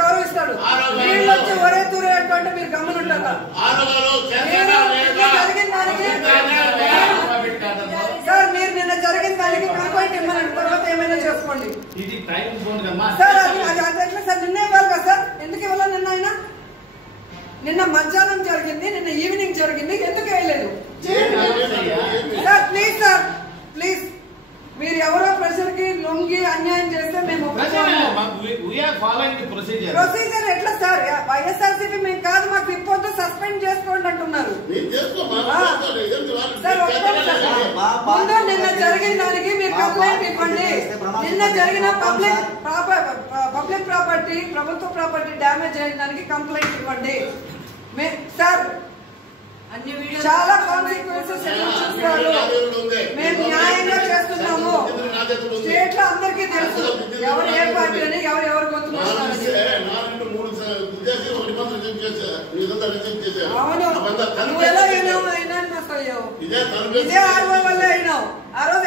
గౌరవిస్తాడు వీళ్ళు వచ్చి ఒరే తూరే అంటే మీరు గమనుంటారా? జరిగిన దానికి సార్ మీరు నిన్న జరిగిన దానికి కంప్లైంట్ ఇవ్వమని తర్వాత ఏమైనా చేసుకోండి సార్. అది ఎట్లా సార్? నిన్న ఇవ్వాలి కదా సార్? ఎందుకు ఇవ్వాలి? నిన్న అయినా నిన్న మధ్యాహ్నం జరిగింది, నిన్న ఈవినింగ్ జరిగింది, ఎందుకు వేయలేదు సార్? Please sir, please. మీరు ఎవరో ప్రెషర్ కి లొంగి అన్యాయం చేస్తే మేము ప్రొసీజర్ ఎట్లా సార్? వైఎస్ఆర్సీపీ మేము కాదు, మాకు ఇప్పొద్దు సస్పెండ్ చేసుకోండి అంటున్నారు సార్. ముందు నిన్న జరిగిన దానికి మీరు కంప్లైంట్ ఇవ్వండి. నిన్న జరిగిన పబ్లిక్ ప్రాపర్టీ, ప్రభుత్వ ప్రాపర్టీ డ్యామేజ్ అయిన దానికి కంప్లైంట్ ఇవ్వండి సార్. చాలా కాన్సిక్వెన్సెస్ చూస్తారు. మేము న్యాయంగా చేస్తున్నాము. స్టేట్ లో అందరికీ తెలుసు ఎవరు ఏ పార్టీ అని, ఎవరు గొంతున్నారు. అవును, నువ్వు ఎలా అయినావు? అయినా అయ్యావు, ఇదే ఆర్వో వల్ల అయినావు. ఆ రోజు